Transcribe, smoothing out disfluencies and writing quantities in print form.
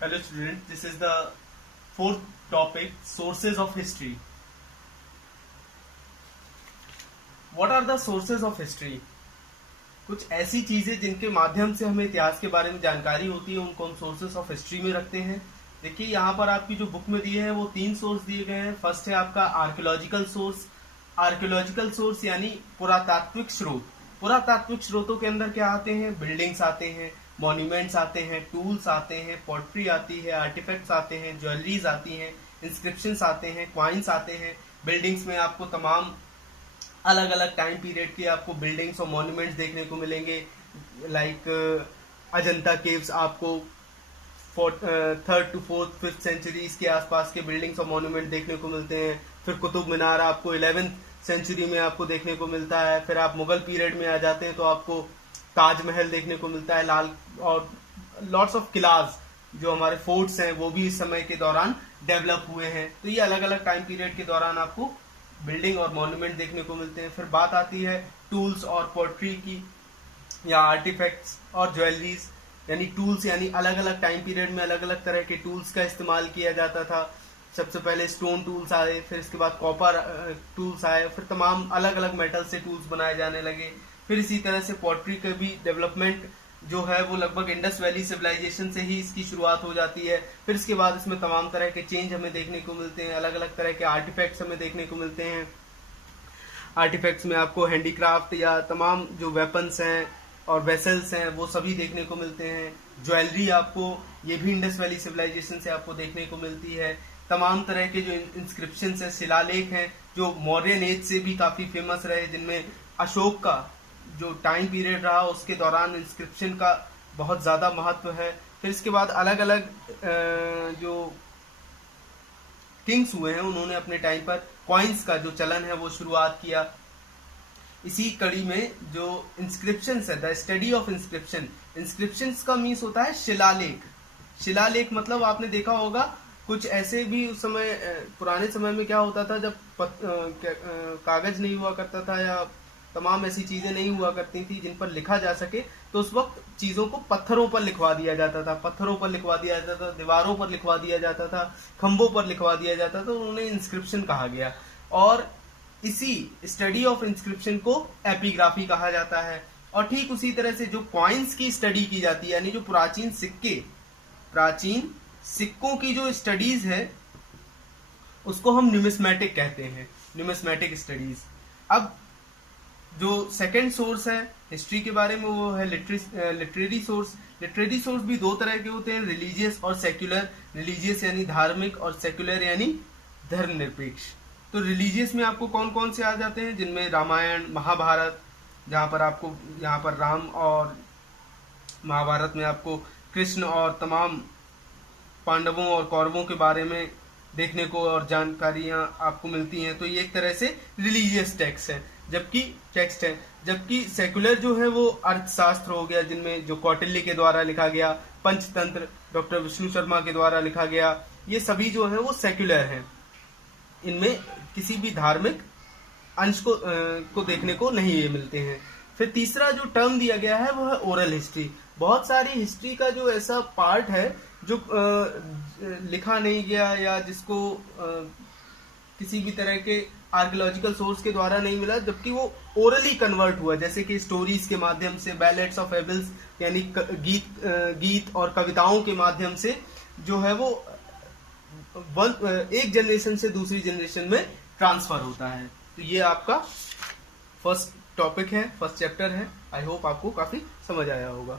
Hello students, this is the fourth topic, sources of history. What are the sources of history? कुछ ऐसी चीजें जिनके माध्यम से हमें इतिहास के बारे में जानकारी होती है उनको हम सोर्सेस ऑफ हिस्ट्री में रखते हैं। देखिए यहाँ पर आपकी जो बुक में दिए हैं वो 3 सोर्स दिए गए हैं। फर्स्ट है आपका आर्कियोलॉजिकल सोर्स। आर्कियोलॉजिकल सोर्स यानी पुरातात्विक स्रोत। पुरातात्विक स्रोतों के अंदर क्या आते हैं? बिल्डिंग्स आते हैं, मॉन्यूमेंट्स आते हैं, टूल्स आते हैं, पोट्री आती है, आर्टिफैक्ट्स आते हैं, ज्वेलरीज आती हैं, इंस्क्रिप्शंस आते हैं, क्वाइंस आते हैं। बिल्डिंग्स में आपको तमाम अलग अलग टाइम पीरियड के आपको बिल्डिंग्स और मॉन्यूमेंट्स देखने को मिलेंगे। लाइक अजंता केव्स आपको 3rd to 4th 5th centuries के आसपास के बिल्डिंग्स और मॉन्यूमेंट देखने को मिलते हैं। फिर कुतुब मीनार आपको 11th सेंचुरी में आपको देखने को मिलता है। फिर आप मुगल पीरियड में आ जाते हैं तो आपको ताजमहल देखने को मिलता है, लाल और लॉट्स ऑफ किलास जो हमारे फोर्ट्स हैं वो भी इस समय के दौरान डेवलप हुए हैं। तो ये अलग अलग टाइम पीरियड के दौरान आपको बिल्डिंग और मॉन्यूमेंट देखने को मिलते हैं। फिर बात आती है टूल्स और पोट्री की या आर्टिफैक्ट्स और ज्वेलरीज। यानी टूल्स यानी अलग अलग टाइम पीरियड में अलग अलग तरह के टूल्स का इस्तेमाल किया जाता था। सबसे पहले स्टोन टूल्स आए, फिर इसके बाद कॉपर टूल्स आए, फिर तमाम अलग अलग मेटल से टूल्स बनाए जाने लगे। फिर इसी तरह से पोट्री का भी डेवलपमेंट जो है वो लगभग इंडस वैली सिविलाइजेशन से ही इसकी शुरुआत हो जाती है। फिर इसके बाद इसमें तमाम तरह के चेंज हमें देखने को मिलते हैं, अलग अलग तरह के आर्टिफैक्ट्स हमें देखने को मिलते हैं। आर्टिफैक्ट्स में आपको हैंडीक्राफ्ट या तमाम जो वेपन्स हैं और वेसल्स हैं वो सभी देखने को मिलते हैं। ज्वेलरी आपको ये भी इंडस वैली सिविलाइजेशन से आपको देखने को मिलती है। तमाम तरह के जो इंस्क्रिप्शंस हैं, शिलालेख हैं जो मौर्यन एज से भी काफी फेमस रहे, जिनमें अशोक का जो टाइम पीरियड रहा उसके दौरान इंस्क्रिप्शन का बहुत ज्यादा महत्व है। फिर इसके बाद अलग अलग जो किंग्स हुए हैं उन्होंने अपने टाइम पर कॉइन्स का जो चलन है वो शुरुआत किया। इसी कड़ी में जो इंस्क्रिप्शंस है, the study of inscription. Inscriptions का मीन्स होता है शिलालेख। शिलालेख मतलब आपने देखा होगा कुछ ऐसे भी उस समय पुराने समय में क्या होता था जब कागज नहीं हुआ करता था या तमाम ऐसी चीजें नहीं हुआ करती थी जिन पर लिखा जा सके, तो उस वक्त चीजों को पत्थरों पर लिखवा दिया जाता था। पत्थरों पर लिखवा दिया जाता था, दीवारों पर लिखवा दिया जाता था, खंभों पर लिखवा दिया जाता था, तो उन्हें इंस्क्रिप्शन कहा गया। और इसी स्टडी ऑफ इंस्क्रिप्शन को एपिग्राफी कहा जाता है। और ठीक उसी तरह से जो कॉइन्स की स्टडी की जाती है, यानी जो प्राचीन सिक्कों की जो स्टडीज है उसको हम न्यूमिस्मेटिक कहते हैं, न्यूमिस्मेटिक स्टडीज। अब जो सेकंड सोर्स है हिस्ट्री के बारे में वो है लिटरेरी सोर्स। लिटरेरी सोर्स भी 2 तरह के होते हैं, रिलीजियस और सेक्युलर। रिलीजियस यानी धार्मिक और सेक्युलर यानी धर्मनिरपेक्ष। तो रिलीजियस में आपको कौन कौन से आ जाते हैं, जिनमें रामायण, महाभारत, जहां पर आपको यहाँ पर राम, और महाभारत में आपको कृष्ण और तमाम पांडवों और कौरवों के बारे में देखने को और जानकारियां आपको मिलती हैं। तो ये एक तरह से रिलीजियस टेक्स्ट है। जबकि सेकुलर जो है वो अर्थशास्त्र हो गया, जिनमें जो कौटिल्य के द्वारा लिखा गया, पंचतंत्र डॉक्टर विष्णु शर्मा के द्वारा लिखा गया, ये सभी जो है वो सेकुलर हैं। इनमें किसी भी धार्मिक अंश को देखने को नहीं ये मिलते हैं। फिर तीसरा जो टर्म दिया गया है वो है ओरल हिस्ट्री। बहुत सारी हिस्ट्री का जो ऐसा पार्ट है जो लिखा नहीं गया या जिसको किसी भी तरह के आर्कियोलॉजिकल सोर्स के द्वारा नहीं मिला, जबकि वो ओरली कन्वर्ट हुआ, जैसे कि स्टोरीज के माध्यम से, बैलेट्स ऑफ एबल्स यानी गीत और कविताओं के माध्यम से जो है वो एक जनरेशन से दूसरी जनरेशन में ट्रांसफर होता है। तो ये आपका फर्स्ट टॉपिक है, फर्स्ट चैप्टर है। आई होप आपको काफी समझ आया होगा।